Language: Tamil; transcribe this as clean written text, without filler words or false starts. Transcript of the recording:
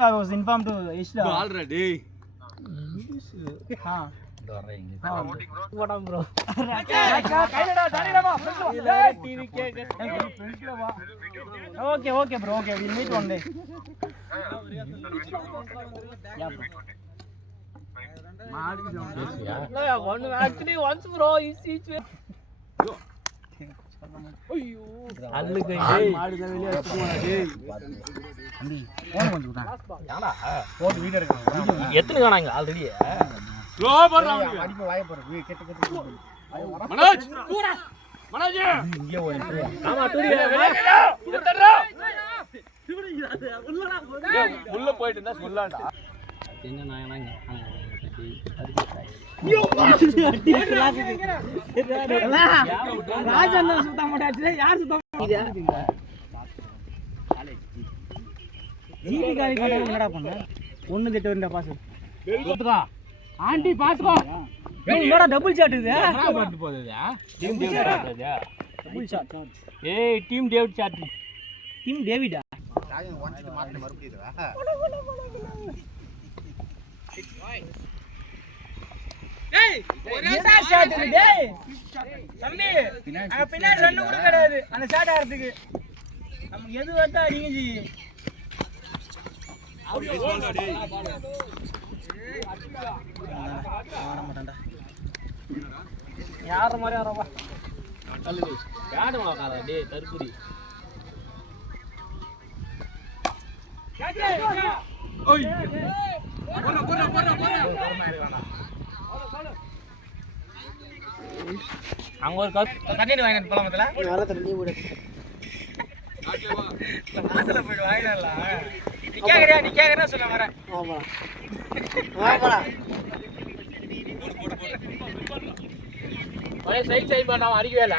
I was informed to Ishla. Already. हाँ. What up, bro? Okay, bro. Okay, we'll meet one day. Yeah, bro. Actually, once, bro, you see. எத்தனை காணாங்க ஆல்ரெடி உள்ள போயிட்டு இருந்தா சொல்லாண்டா ஆண்டி பாத்துக்கோ என்னடா டபுள் ஷாட் இது பாட்டு போகுதா டீம் டேவிட் டபுள் ஷாட் ஏய் டீம் டேவிட் ஷாட் டீம் டேவிடா ராஜன் வாங்கிட்டு மாத்த மறுபடியும் டேய் ஒரே ஷாட் டேய் தம்பி அங்க பின்னாடி ரன் கூட கிடையாது அந்த ஷாட் ஆறதுக்கு நம்ம எது வந்தா நீங்க ஜி யார மாதிரி வரவா தள்ளுடி பேட் வாங்காத டேய் தர்புரி ஓய் போடா அங்க ஒரு கப் தண்ணி வாங்கிட்டு போலாமத்துல யார தண்ணி போடு நாட்டுல போய் வாங்கிடலாம் நீ கேக்குறா சொல்ல வரேன் ஆமா போடு சைட் பண்ணா அடிக்கவேல